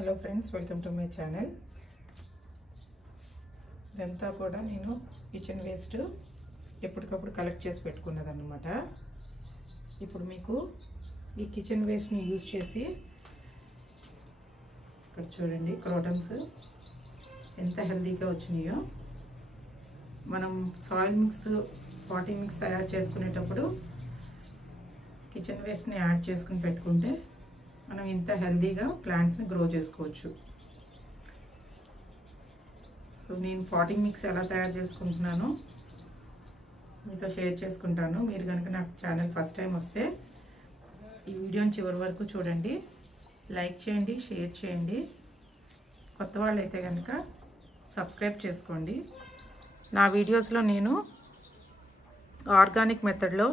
Hello friends, welcome to my channel. ఇదంతా కూడా నేను కిచెన్ వేస్ట్ ఎప్పటికప్పుడు కలెక్ట్ చేసి పెట్టుకున్నదన్నమాట. ఇప్పుడు మీకు ఈ కిచెన్ వేస్ట్ని యూజ్ చేసి ఇక్కడ చూడండి, క్రోటన్స్ ఎంత హెల్తీగా వచ్చినాయో. మనం సాయిల్ మిక్స్, పాటింగ్ మిక్స్ తయారు చేసుకునేటప్పుడు కిచెన్ వేస్ట్ని యాడ్ చేసుకుని పెట్టుకుంటే మనం ఇంత హెల్తీగా ప్లాంట్స్ని గ్రో చేసుకోవచ్చు. సో నేను పాటింగ్ మిక్స్ ఎలా తయారు చేసుకుంటున్నానో మీతో షేర్ చేసుకుంటాను. మీరు కనుక నాకు ఛానల్ ఫస్ట్ టైం వస్తే ఈ వీడియోని చివరి వరకు చూడండి, లైక్ చేయండి, షేర్ చేయండి. కొత్త వాళ్ళు అయితే కనుక సబ్స్క్రైబ్ చేసుకోండి. నా వీడియోస్లో నేను ఆర్గానిక్ మెథడ్లో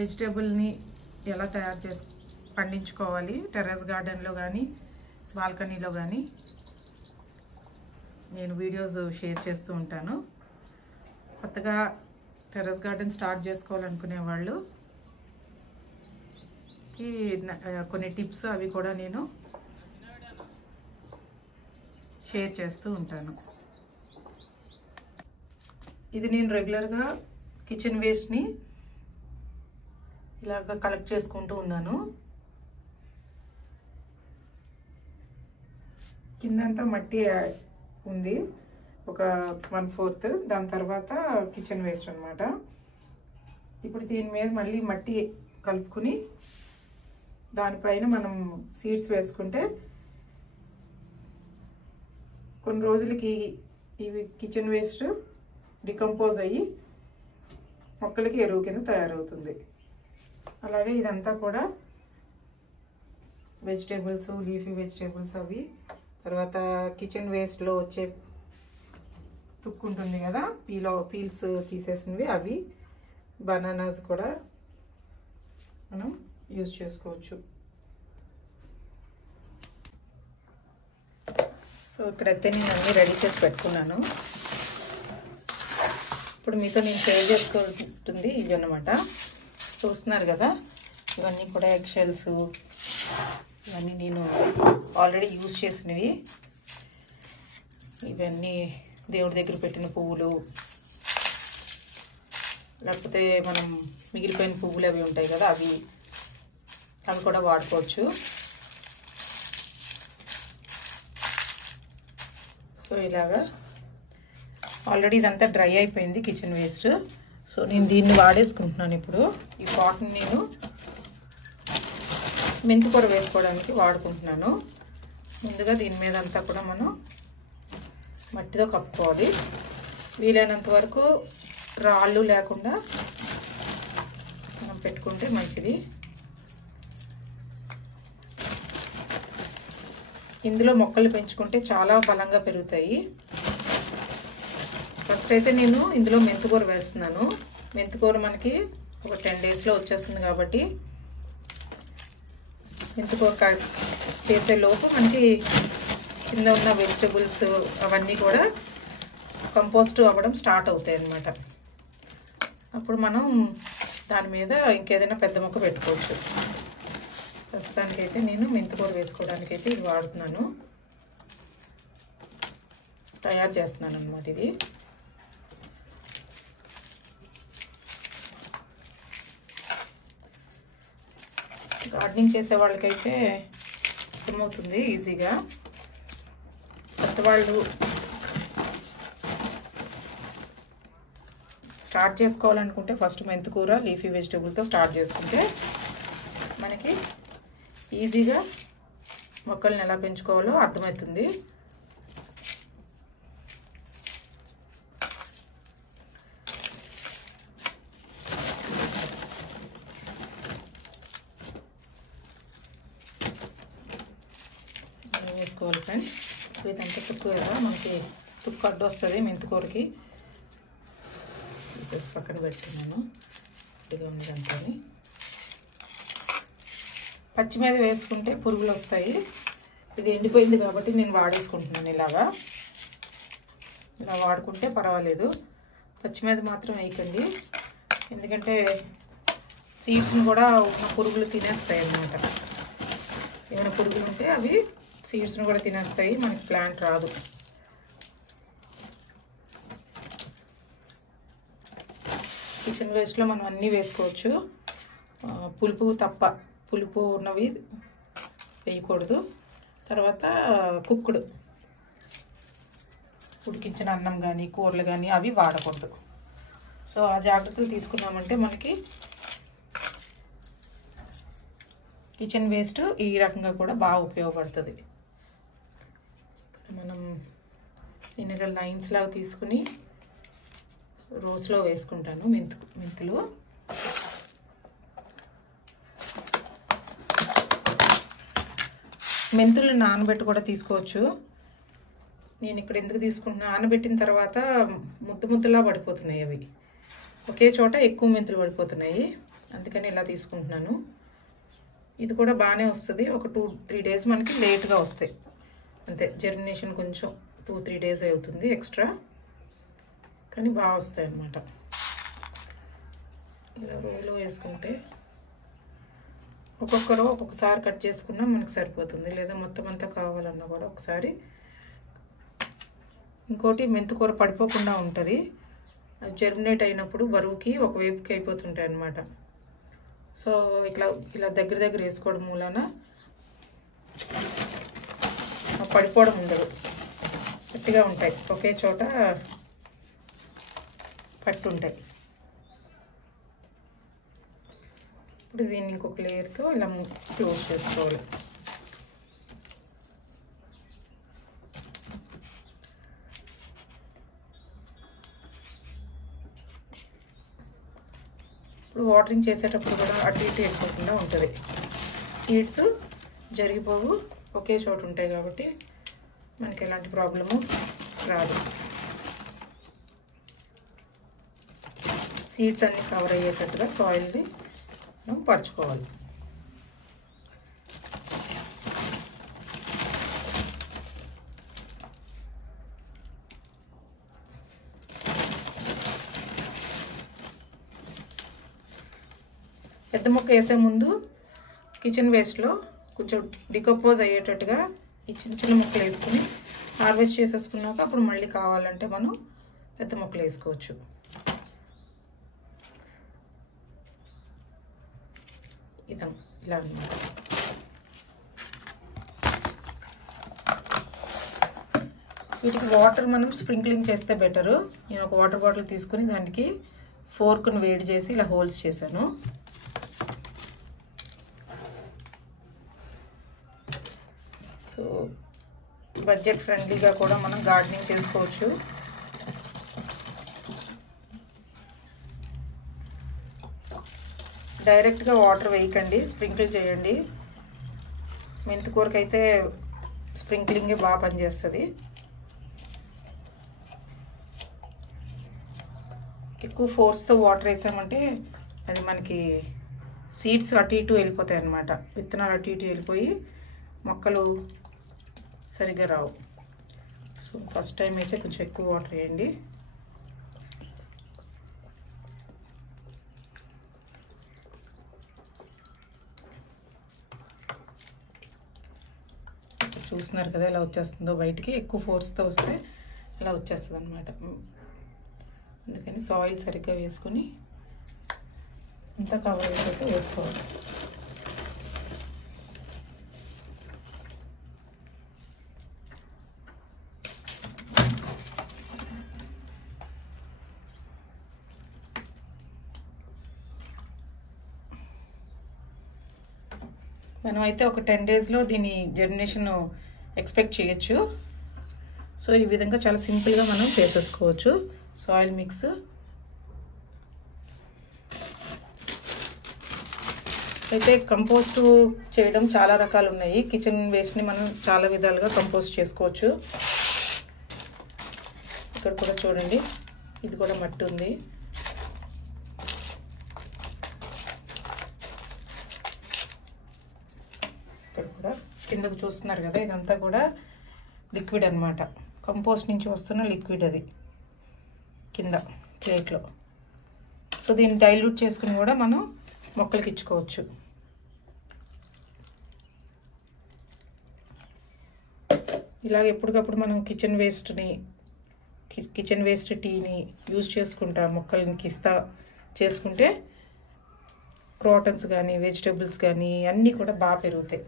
వెజిటేబుల్ని ఎలా పండించుకోవాలి, టెర్రస్ గార్డెన్లో కానీ బాల్కనీలో కానీ నేను వీడియోస్ షేర్ చేస్తూ ఉంటాను. కొత్తగా టెర్రస్ గార్డెన్ స్టార్ట్ చేసుకోవాలనుకునే వాళ్ళు కొన్ని టిప్స్ అవి కూడా నేను షేర్ చేస్తూ ఉంటాను. ఇది నేను రెగ్యులర్గా కిచెన్ వేస్ట్ని ఇలాగ కలెక్ట్ చేసుకుంటూ ఉన్నాను. కిందంతా మట్టి ఉంది, ఒక 1/4. దాని తర్వాత కిచెన్ వేస్ట్ అనమాట. ఇప్పుడు దీని మీద మళ్ళీ మట్టి కలుపుకుని దానిపైన మనం సీడ్స్ వేసుకుంటే కొన్ని రోజులకి ఇవి కిచెన్ వేస్ట్ డికంపోజ్ అయ్యి మొక్కలకి ఎరువు కింద తయారవుతుంది. అలాగే ఇదంతా కూడా వెజిటేబుల్స్, లీఫీ వెజిటేబుల్స్, అవి తర్వాత కిచెన్ వేస్ట్లో వచ్చే తుక్కు ఉంటుంది కదా, పీల్స్ తీసేసినవి, అవి బనానాస్ కూడా మనం యూజ్ చేసుకోవచ్చు. సో ఇక్కడైతే నేను అన్నీ రెడీ చేసి పెట్టుకున్నాను. ఇప్పుడు మీతో నేను షేర్ చేసుకుంటుంది ఇవి అన్నమాట. చూస్తున్నారు కదా, ఇవన్నీ కూడా ఎగ్ షెల్స్, ఇవన్నీ నేను ఆల్రెడీ యూజ్ చేసినవి. ఇవన్నీ దేవుడి దగ్గర పెట్టిన పువ్వులు, లేకపోతే మనం మిగిలిపోయిన పువ్వులు అవి ఉంటాయి కదా, అవి కూడా వాడుకోవచ్చు. సో ఇలాగా ఆల్రెడీ ఇదంతా డ్రై అయిపోయింది కిచెన్ వేస్ట్. సో నేను దీన్ని వాడేసుకుంటున్నాను. ఇప్పుడు ఈ పాట్ని నేను మెంతికూర వేసుకోవడానికి వాడుకుంటున్నాను. ముందుగా దీని మీద అంతా కూడా మనం మట్టితో కప్పుకోవాలి. వీలైనంత వరకు రాళ్ళు లేకుండా మనం పెట్టుకుంటే మంచిది. ఇందులో మొక్కలు పెంచుకుంటే చాలా బలంగా పెరుగుతాయి. ఫస్ట్ అయితే నేను ఇందులో మెంతికూర వేస్తున్నాను. మెంతికూర మనకి ఒక 10 డేస్లో వచ్చేస్తుంది కాబట్టి మెంతికూర చేసే లోపు మనకి కింద ఉన్న వెజిటబుల్స్ అవన్నీ కూడా కంపోస్ట్ అవ్వడం స్టార్ట్ అవుతాయి అన్నమాట. అప్పుడు మనం దాని మీద ఇంకేదైనా పెద్ద మొక్క పెట్టుకోవచ్చు. ప్రస్తుతానికైతే నేను మెంతికూర వేసుకోవడానికైతే ఇది వాడుతున్నాను, తయారు చేస్తున్నాను అన్నమాట. ఇది గార్డెనింగ్ చేసే వాళ్ళకైతే అర్థమవుతుంది ఈజీగా. కొత్త వాళ్ళు స్టార్ట్ చేసుకోవాలనుకుంటే ఫస్ట్ మెంతికూర, లీఫీ వెజిటేబుల్తో స్టార్ట్ చేసుకుంటే మనకి ఈజీగా మొక్కల్ని ఎలా పెంచుకోవాలో అర్థమవుతుంది. వేసుకోవాలి ఫ్రెండ్స్. ఇదంతా తుక్కు కదా, మనకి తుక్కు అడ్డు వస్తుంది మెంతికూరకి. పక్కన పెట్టుకున్నాను, గట్టిగా ఉన్నదంతా. పచ్చి మీద వేసుకుంటే పురుగులు వస్తాయి. ఇది ఎండిపోయింది కాబట్టి నేను వాడేసుకుంటున్నాను. ఇలా వాడుకుంటే పర్వాలేదు. పచ్చి మీద మాత్రం వేయకండి, ఎందుకంటే సీడ్స్ని కూడా ఉన్న పురుగులు తినేస్తాయి అన్నమాట. ఏమైనా పురుగులు ఉంటే అవి సీడ్స్ను కూడా తినేస్తాయి, మనకి ప్లాంట్ రాదు. కిచెన్ వేస్ట్లో మనం అన్నీ వేసుకోవచ్చు. పులుపు తప్ప, పులుపు ఉన్నవి వేయకూడదు. తర్వాత కుక్కుడు ఉడికించిన అన్నం కానీ కూరలు కానీ అవి వాడకూడదు. సో ఆ జాగ్రత్తలు తీసుకున్నామంటే మనకి కిచెన్ వేస్ట్ ఈ రకంగా కూడా బాగా ఉపయోగపడుతుంది. మనం నేను ఇలా లైన్స్ లాగా తీసుకుని రోస్లో వేసుకుంటాను మెంతులు. మెంతులు నానబెట్టి కూడా తీసుకోవచ్చు. నేను ఇక్కడ ఎందుకు తీసుకుంటున్నా, నానబెట్టిన తర్వాత ముద్దలా పడిపోతున్నాయి అవి, ఒకే చోట ఎక్కువ మెంతులు పడిపోతున్నాయి, అందుకని ఇలా తీసుకుంటున్నాను. ఇది కూడా బాగానే వస్తుంది. ఒక 2-3 డేస్ మనకి లేట్గా వస్తాయి అంతే. జర్మినేషన్ కొంచెం 2-3 డేస్ అవుతుంది ఎక్స్ట్రా, కానీ బాగా వస్తాయి అన్నమాట. ఇలా రోలో వేసుకుంటే ఒక్కొక్కసారి కట్ చేసుకున్నా మనకు సరిపోతుంది, లేదా మొత్తం అంతా కావాలన్నా కూడా ఒకసారి. ఇంకోటి మెంతికూర పడిపోకుండా ఉంటుంది. అది జర్మినేట్ అయినప్పుడు బరువుకి ఒకవైపుకి అయిపోతుంటాయి అన్నమాట. సో ఇలా దగ్గర వేసుకోవడం మూలన పడిపోవడం ఉండదు, గట్టిగా ఉంటాయి, ఒకే చోట పట్టుంటాయి. ఇప్పుడు దీన్ని ఇంకొక లేయర్తో ఇలా క్లోజ్ చేసుకోవాలి. ఇప్పుడు వాటరింగ్ చేసేటప్పుడు కూడా అటు ఇటు వెళ్ళిపోకుండా ఉంటుంది. సీడ్స్ జరిగిపోవు, ఒకే చోట ఉంటాయి కాబట్టి మనకి ఎలాంటి ప్రాబ్లము రాదు. సీడ్స్ అన్నీ కవర్ అయ్యేటట్టుగా సాయిల్ని మనం పరుచుకోవాలి. పెద్ద మొక్క వేసే ముందు కిచెన్ వేస్ట్లో కొంచెం డికంపోజ్ అయ్యేటట్టుగా ఈ చిన్న ముక్కలు వేసుకుని హార్వెస్ట్ చేసేసుకున్నాక అప్పుడు మళ్ళీ కావాలంటే మనం పెద్ద మొక్కలు వేసుకోవచ్చు. ఇలా అన్నమాట. వీటికి వాటర్ మనం స్ప్రింక్లింగ్ చేస్తే బెటరు. నేను ఒక వాటర్ బాటిల్ తీసుకుని దానికి ఫోర్క్ను వేడి చేసి ఇలా హోల్స్ చేశాను. సో బడ్జెట్ ఫ్రెండ్లీగా కూడా మనం గార్డెనింగ్ చేసుకోవచ్చు. డైరెక్ట్గా వాటర్ వేయకండి, స్ప్రింకిల్ చేయండి. మెంతికూరకైతే స్ప్రింక్లింగే బాగా పనిచేస్తుంది. ఎక్కువ ఫోర్స్తో వాటర్ వేసామంటే అది మనకి సీడ్స్ అటు ఇటు వెళ్ళిపోతాయి అన్నమాట. విత్తనాలు అటు ఇటు వెళ్ళిపోయి మొక్కలు సరిగ్గా రావు. సో ఫస్ట్ టైం అయితే కొంచెం ఎక్కువ వాటర్ వేయండి. చూస్తున్నారు కదా ఎలా వచ్చేస్తుందో బయటికి. ఎక్కువ ఫోర్స్తో వస్తే ఇలా వచ్చేస్తుంది అన్నమాట. అందుకని సాయిల్ సరిగ్గా వేసుకొని అంతా కవర్ అయ్యేటట్టు వేసుకోవాలి. మనమైతే ఒక 10 డేస్లో దీని జర్మినేషన్ ఎక్స్పెక్ట్ చేయొచ్చు. సో ఈ విధంగా చాలా సింపుల్గా మనం చేసేసుకోవచ్చు. సాయిల్ మిక్స్ అయితే కంపోస్ట్ చేయడం చాలా రకాలు ఉన్నాయి. కిచెన్ వేస్ట్ని మనం చాలా విధాలుగా కంపోస్ట్ చేసుకోవచ్చు. ఇక్కడ కూడా చూడండి, ఇది కూడా మట్టి ఉంది. ఇక్కడ కూడా కిందకు చూస్తున్నారు కదా, ఇదంతా కూడా లిక్విడ్ అన్నమాట. కంపోస్ట్ నుంచి వస్తున్న లిక్విడ్ అది కింద ప్లేట్లో. సో దీన్ని డైల్యూట్ చేసుకుని కూడా మనం మొక్కలకి ఇచ్చుకోవచ్చు. ఇలాగ ఎప్పటికప్పుడు మనం కిచెన్ వేస్ట్ టీని యూజ్ చేసుకుంటా మొక్కలకి ఇస్తా చేసుకుంటే క్రోటన్స్ కానీ వెజిటేబుల్స్ కానీ అన్నీ కూడా బాగా పెరుగుతాయి.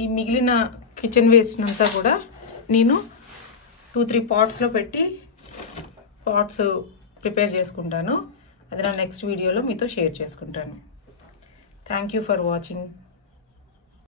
ఈ మిగిలిన కిచెన్ వేస్ట్ అంతా కూడా నేను 2-3 పాట్స్లో పెట్టి పాట్స్ ప్రిపేర్ చేసుకుంటాను. అది నా నెక్స్ట్ వీడియోలో మీతో షేర్ చేసుకుంటాను. Thank you for watching.